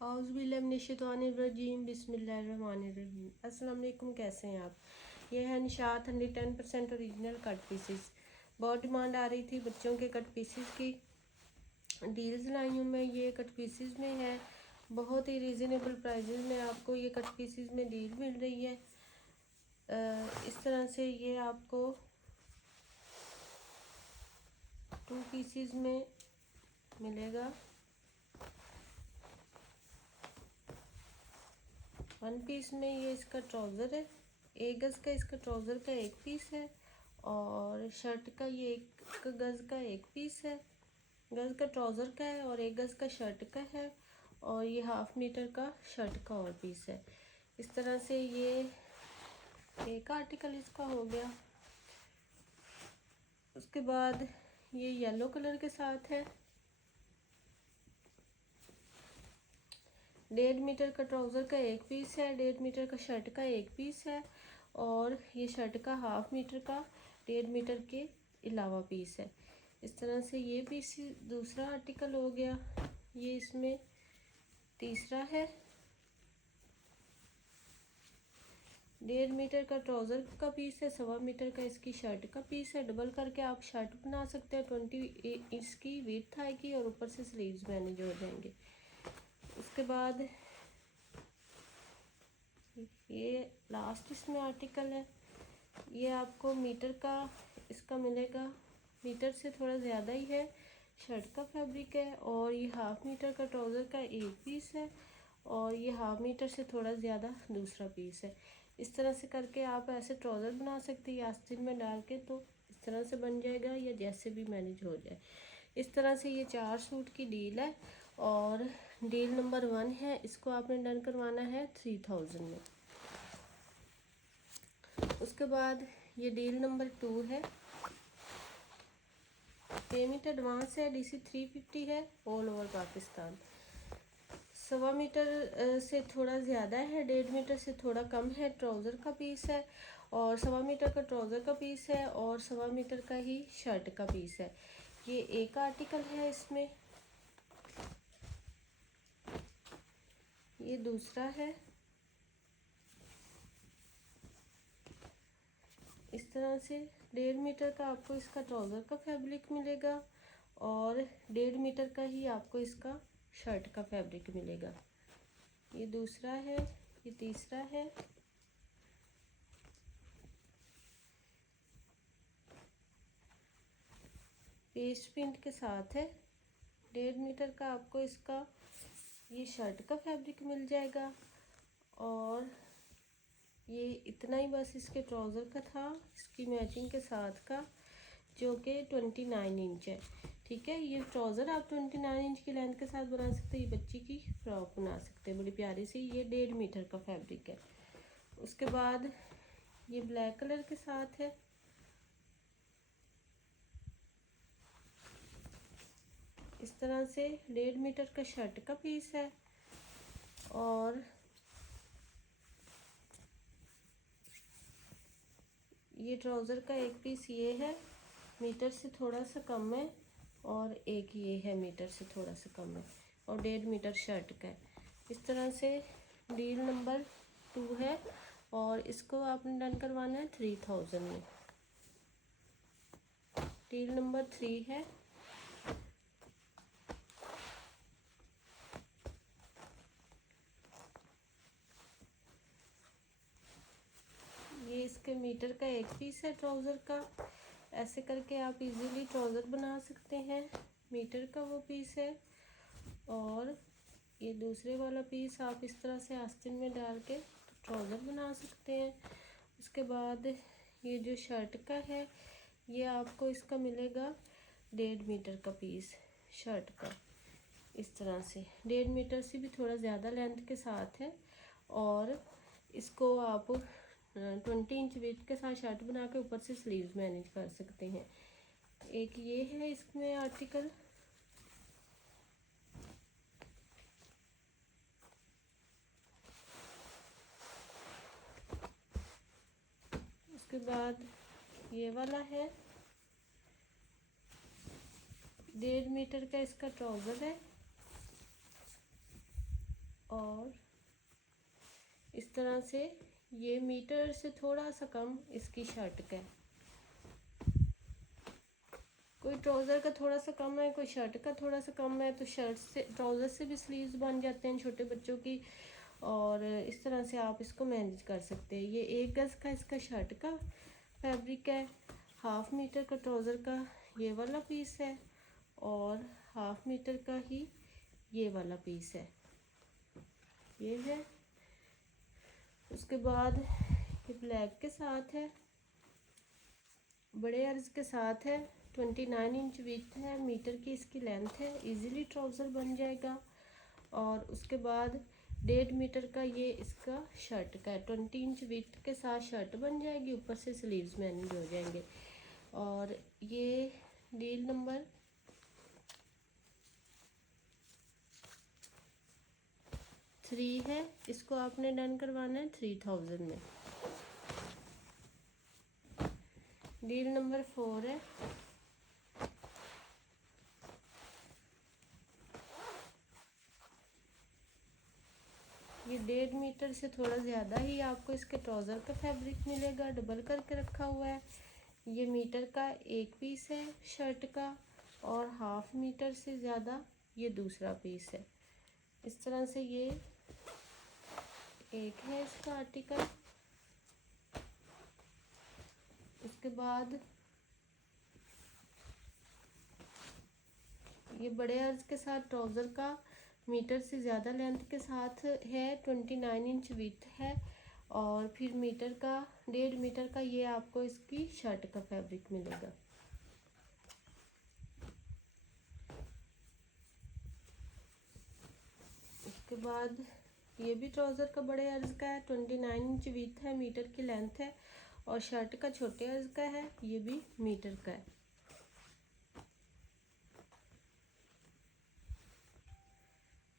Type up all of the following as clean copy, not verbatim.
औज़ुबिल्लाहिमिनश्शैतानिर्रजीम बिस्मिल्लाहिर्रहमानिर्रहीम। अस्सलाम वालेकुम, कैसे हैं आप? ये है निशात 110% ओरिजिनल कट पीसेस। बहुत डिमांड आ रही थी बच्चों के कट पीसेस की। डील्स लाई हूँ मैं, ये कट पीसेस में है। बहुत ही रीज़नेबल प्राइजेस में आपको ये कट पीसेस में डील मिल रही है। इस तरह से ये आपको 2 पीसेस में मिलेगा। 1 पीस में ये इसका ट्राउज़र है, 1 गज़ का इसका ट्राउज़र का 1 पीस है, और शर्ट का ये 1 गज़ का 1 पीस है। गज़ का ट्राउज़र का है और 1 गज़ का शर्ट का है, और ये हाफ मीटर का शर्ट का और पीस है। इस तरह से ये एक आर्टिकल इसका हो गया। उसके बाद ये येलो कलर के साथ है। 1.5 मीटर का ट्राउज़र का 1 पीस है, 1.5 मीटर का शर्ट का 1 पीस है, और ये शर्ट का हाफ मीटर का 1.5 मीटर के अलावा पीस है। इस तरह से ये पीस दूसरा आर्टिकल हो गया। ये इसमें तीसरा है। 1.5 मीटर का ट्राउज़र का पीस है, 1.25 मीटर का इसकी शर्ट का पीस है। डबल करके आप शर्ट बना सकते हैं। 20 इसकी विड्थ आएगी और ऊपर से स्लीव्स मैनेज हो जाएंगे। उसके बाद ये लास्ट इसमें आर्टिकल है। ये आपको मीटर का इसका मिलेगा, मीटर से थोड़ा ज़्यादा ही है। शर्ट का फैब्रिक है, और ये हाफ मीटर का ट्राउज़र का 1 पीस है, और ये हाफ मीटर से थोड़ा ज़्यादा दूसरा पीस है। इस तरह से करके आप ऐसे ट्राउज़र बना सकते हैं आस्तीन में डाल के, तो इस तरह से बन जाएगा, या जैसे भी मैनेज हो जाए। इस तरह से ये 4 सूट की डील है, और डील नंबर 1 है। इसको आपने डन करवाना है 3000 में। उसके बाद ये डील नंबर 2 है। पेमेंट एडवांस है, DC 350 है, ऑल ओवर पाकिस्तान। 1.25 मीटर से थोड़ा ज़्यादा है, 1.5 मीटर से थोड़ा कम है। ट्राउज़र का पीस है, और 1.25 मीटर का ट्राउज़र का पीस है, और 1.25 मीटर का ही शर्ट का पीस है। ये एक आर्टिकल है इसमें। ये दूसरा है। इस तरह से 1.5 मीटर का आपको इसका ट्राउज़र का फैब्रिक मिलेगा, और 1.5 मीटर का ही आपको इसका शर्ट का फैब्रिक मिलेगा। ये दूसरा है। ये तीसरा है। पेस्ट प्रिंट के साथ है। 1.5 मीटर का आपको इसका ये शर्ट का फैब्रिक मिल जाएगा, और ये इतना ही बस इसके ट्राउज़र का था, इसकी मैचिंग के साथ का, जो कि 29 इंच है। ठीक है, ये ट्राउज़र आप 29 इंच की लेंथ के साथ बना सकते हैं। ये बच्ची की फ्रॉक बना सकते हैं बड़ी प्यारी सी। ये 1.5 मीटर का फैब्रिक है। उसके बाद ये ब्लैक कलर के साथ है। इस तरह से 1.5 मीटर का शर्ट का पीस है, और ये ट्राउज़र का 1 पीस ये है, मीटर से थोड़ा सा कम है, और एक ये है मीटर से थोड़ा सा कम है, और 1.5 मीटर शर्ट का है। इस तरह से डील नंबर 2 है, और इसको आपने डन करवाना है 3000 में। डील नंबर 3 है। ये इसके मीटर का 1 पीस है ट्राउज़र का। ऐसे करके आप इजीली ट्राउज़र बना सकते हैं। मीटर का वो पीस है, और ये दूसरे वाला पीस आप इस तरह से आस्तीन में डाल के ट्राउज़र बना सकते हैं। उसके बाद ये जो शर्ट का है, ये आपको इसका मिलेगा 1.5 मीटर का पीस शर्ट का। इस तरह से 1.5 मीटर से भी थोड़ा ज़्यादा लेंथ के साथ है, और इसको आप 20 इंच विड्थ के साथ शर्ट बना के ऊपर से स्लीव्स मैनेज कर सकते हैं। एक ये है इसमें आर्टिकल। उसके बाद ये वाला है, 1.5 मीटर का इसका ट्राउज़र है, और इस तरह से ये मीटर से थोड़ा सा कम इसकी शर्ट का है। कोई ट्राउज़र का थोड़ा सा कम है, कोई शर्ट का थोड़ा सा कम है, तो शर्ट से ट्राउज़र से भी स्लीव्स बन जाते हैं छोटे बच्चों की। और इस तरह से आप इसको मैनेज कर सकते हैं। ये 1 गज़ का इसका शर्ट का फैब्रिक है, 1/2 मीटर का ट्राउज़र का ये वाला पीस है और 1/2 मीटर का ही ये वाला पीस है, ये है। उसके बाद ये ब्लैक के साथ है, बड़े अर्ज के साथ है, 29 इंच विड्थ है, मीटर की इसकी लेंथ है, इजीली ट्राउज़र बन जाएगा। और उसके बाद 1.5 मीटर का ये इसका शर्ट का है, 20 इंच विड्थ के साथ शर्ट बन जाएगी, ऊपर से स्लीव्स मैनेज हो जाएंगे। और ये डील नंबर 3 है, इसको आपने डन करवाना है 3000 में। डील नंबर 4 है, ये 1.5 मीटर से थोड़ा ज़्यादा ही आपको इसके ट्राउज़र का फैब्रिक मिलेगा, डबल करके रखा हुआ है। ये मीटर का एक पीस है शर्ट का और 1/2 मीटर से ज़्यादा ये दूसरा पीस है। इस तरह से ये एक है इसका आर्टिकल। उसके बाद ये बड़े अर्ज के साथ ट्राउज़र का मीटर से ज़्यादा लेंथ के साथ है, 29 इंच विड्थ है। और फिर मीटर का 1.5 मीटर का ये आपको इसकी शर्ट का फैब्रिक मिलेगा। उसके बाद ये भी ट्राउज़र का बड़े अर्ज का है, 29 इंच विड्थ है, मीटर की लेंथ है। और शर्ट का छोटे अर्ज का है, ये भी मीटर का है।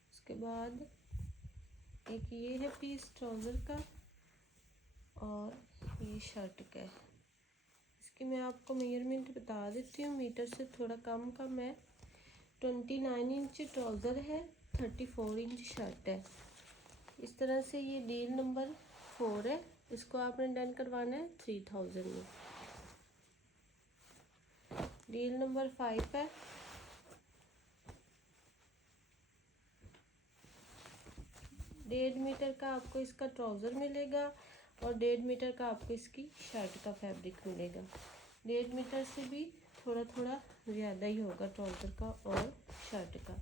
उसके बाद एक ये है पीस ट्राउज़र का और ये शर्ट का है। इसकी मैं आपको मेजरमेंट बता देती हूँ, मीटर से थोड़ा कम कम है। 29 इंच ट्राउज़र है, 34 इंच शर्ट है। इस तरह से ये डील नंबर 4 है, इसको आपने डन करवाना है 3000 में। डील नंबर 5 है, डेढ़ मीटर का आपको इसका ट्राउज़र मिलेगा और 1.5 मीटर का आपको इसकी शर्ट का फैब्रिक मिलेगा। 1.5 मीटर से भी थोड़ा थोड़ा ज़्यादा ही होगा ट्राउज़र का और शर्ट का।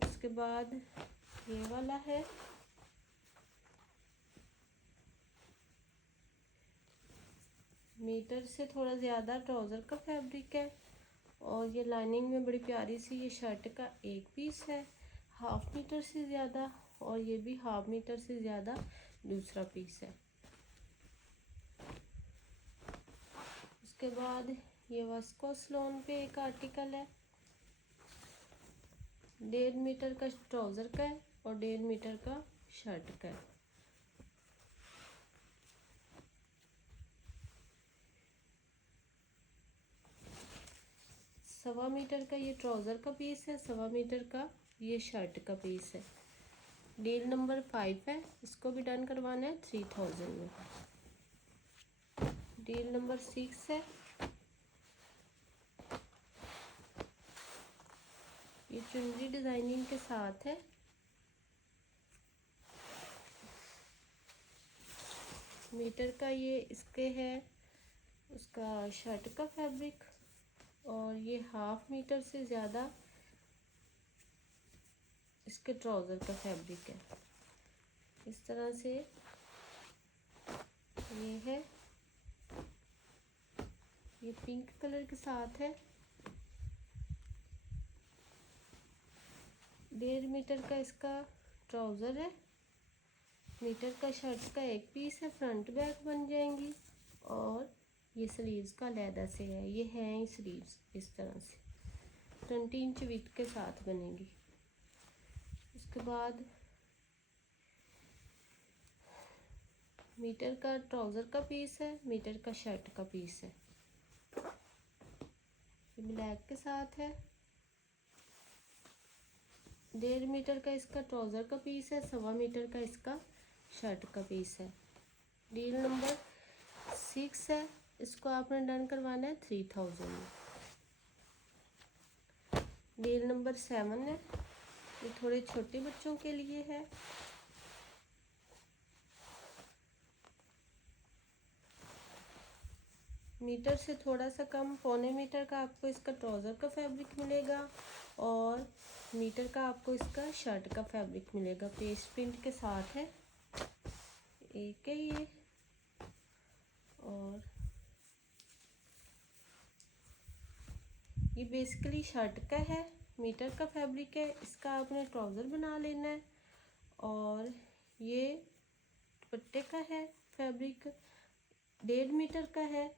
उसके बाद ये वाला है, मीटर से थोड़ा ज़्यादा ट्राउज़र का फैब्रिक है और ये लाइनिंग में बड़ी प्यारी सी ये शर्ट का एक पीस है, 1/2 मीटर से ज़्यादा, और ये भी 1/2 मीटर से ज़्यादा दूसरा पीस है। उसके बाद ये विस्कोस लॉन पे एक आर्टिकल है, 1.5 मीटर का ट्राउज़र का है और 1.5 मीटर का शर्ट का है। सवा मीटर का ये ट्राउज़र का पीस है, सवा मीटर का ये शर्ट का पीस है। डील नंबर 5 है, इसको भी डन करवाना है 3000 में। डील नंबर 6 है, ये चुनरी डिज़ाइनिंग के साथ है, मीटर का ये इसके है उसका शर्ट का फैब्रिक और ये 1/2 मीटर से ज़्यादा इसके ट्राउज़र का फैब्रिक है। इस तरह से ये है, ये पिंक कलर के साथ है, 1.5 मीटर का इसका ट्राउज़र है, मीटर का शर्ट का एक पीस है, फ्रंट बैक बन जाएंगी। और ये स्लीव्स का लैदा से है, ये हैं स्लीव्स इस तरह से 20 इंच विड्थ के साथ बनेगी। उसके बाद मीटर का ट्राउज़र का पीस है, मीटर का शर्ट का पीस है, ये ब्लैक के साथ है। 1.5 मीटर का इसका ट्राउज़र का पीस है, 1.25 मीटर का इसका शर्ट का पीस है। डील नंबर 6 है, इसको आपने डन करवाना है 3000 में। डील नंबर 7 है, ये थोड़े छोटे बच्चों के लिए है। मीटर से थोड़ा सा कम, 1.25 मीटर का आपको इसका ट्राउज़र का फैब्रिक मिलेगा और मीटर का आपको इसका शर्ट का फैब्रिक मिलेगा। पेस्ट प्रिंट के साथ है, एक है ये। और ये बेसिकली शर्ट का है, मीटर का फैब्रिक है, इसका आपने ट्राउज़र बना लेना है। और ये दुपट्टे का है फैब्रिक, 1.5 मीटर का है,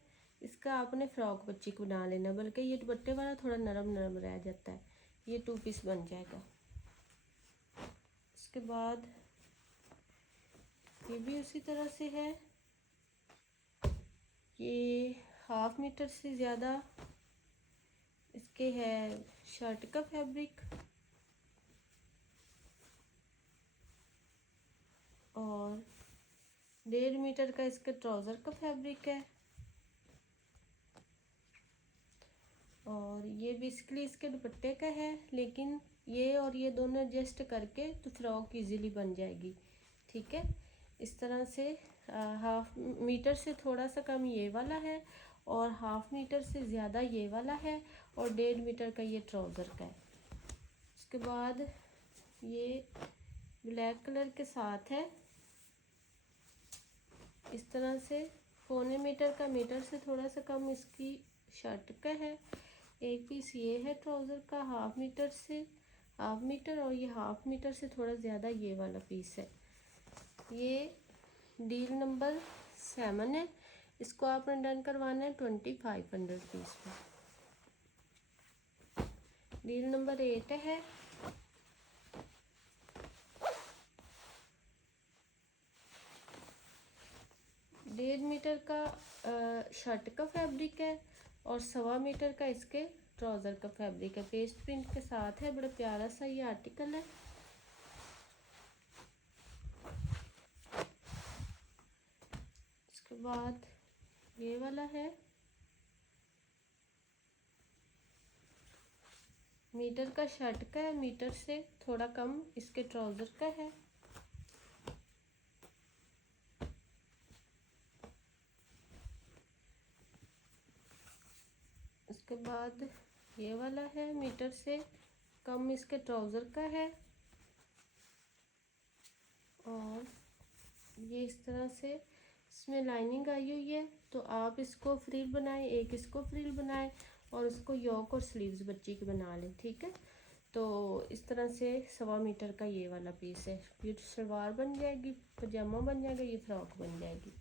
इसका आपने फ्रॉक बच्ची को बना लेना, बल्कि ये दुपट्टे वाला थोड़ा नरम नरम रह जाता है, ये 2 पीस बन जाएगा। उसके बाद ये भी उसी तरह से है, ये 1/2 मीटर से ज़्यादा इसके है शर्ट का फैब्रिक और 1.5 मीटर का इसका ट्राउज़र का फैब्रिक है। और ये बेसिकली इसके दुपट्टे का है, लेकिन ये और ये दोनों एडजस्ट करके तो फ्रॉक इजीली बन जाएगी। ठीक है, इस तरह से 1/2 मीटर से थोड़ा सा कम ये वाला है और 1/2 मीटर से ज़्यादा ये वाला है और 1.5 मीटर का ये ट्राउज़र का है। उसके बाद ये ब्लैक कलर के साथ है, इस तरह से 1/4 मीटर का, मीटर से थोड़ा सा कम इसकी शर्ट का है। एक पीस ये है ट्राउज़र का 1/2 मीटर से 1/2 मीटर और ये 1/2 मीटर से थोड़ा ज़्यादा ये वाला पीस है। ये डील नंबर 7 है, इसको आपने डन करवाना है 2500 पीस में। डील नंबर 8 है, डेढ़ मीटर का शर्ट का फैब्रिक है और 1.25 मीटर का इसके ट्राउज़र का फैब्रिक है। पेस्ट प्रिंट के साथ है, बड़ा प्यारा सा ये आर्टिकल है। उसके बाद ये वाला है, मीटर का शर्ट का है, मीटर से थोड़ा कम इसके ट्राउज़र का है। उसके बाद ये वाला है, मीटर से कम इसके ट्राउज़र का है और ये इस तरह से इसमें लाइनिंग आई हुई है, तो आप इसको फ्रिल बनाएं, एक इसको फ्रिल बनाएं और उसको योक और स्लीव्स बच्ची की बना लें। ठीक है, तो इस तरह से 1.25 मीटर का ये वाला पीस है, ये सलवार बन जाएगी, पजामा बन जाएगा, ये फ्रॉक बन जाएगी।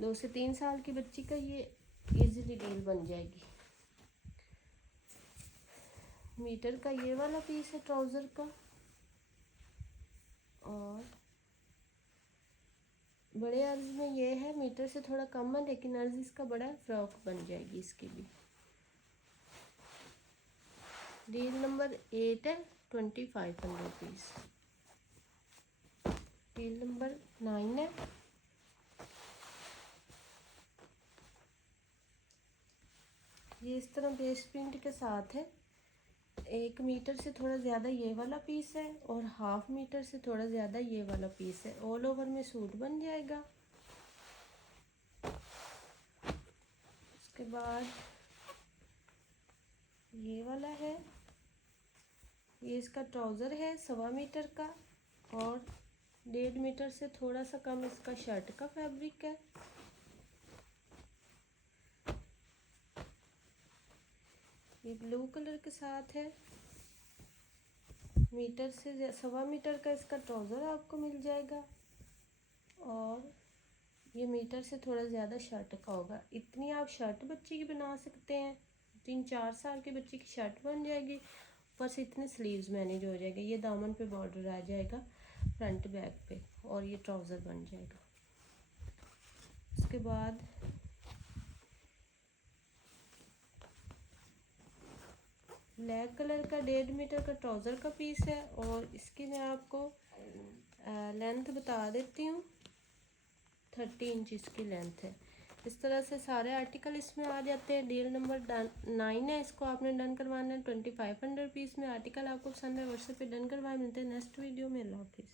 2 से 3 साल की बच्ची का ये इजीली डील बन जाएगी। मीटर का ये वाला पीस है ट्राउज़र का और बड़े अर्ज में ये है, मीटर से थोड़ा कम है लेकिन अर्ज इसका बड़ा है, फ्रॉक बन जाएगी इसकी भी। डील नंबर 8 है 2500 पीस। डील नंबर 9 है, ये इस तरह बेस प्रिंट के साथ है, 1 मीटर से थोड़ा ज़्यादा ये वाला पीस है और 1/2 मीटर से थोड़ा ज़्यादा ये वाला पीस है। ऑल ओवर में सूट बन जाएगा। उसके बाद ये वाला है, ये इसका ट्राउज़र है 1.25 मीटर का और 1.5 मीटर से थोड़ा सा कम इसका शर्ट का फैब्रिक है। ये ब्लू कलर के साथ है, मीटर से 1.25 मीटर का इसका ट्राउज़र आपको मिल जाएगा और ये मीटर से थोड़ा ज़्यादा शर्ट का होगा। इतनी आप शर्ट बच्ची की बना सकते हैं, 3-4 साल की बच्ची की शर्ट बन जाएगी, ऊपर से इतने स्लीव्स मैनेज हो जाएगा, ये दामन पे बॉर्डर आ जाएगा फ्रंट बैक पे और ये ट्राउज़र बन जाएगा। उसके बाद ब्लैक कलर का 1.5 मीटर का ट्राउज़र का पीस है और इसकी मैं आपको लेंथ बता देती हूँ। 30 इंच इसकी लेंथ है। इस तरह से सारे आर्टिकल इसमें आ जाते हैं। डील नंबर 9 है, इसको आपने डन करवाना है। 2500 पीस में आर्टिकल आपको पसंद है व्हाट्सएप पे डन करवाए। मिलते हैं नेक्स्ट वीडियो में। अल्लाह हाफिज़।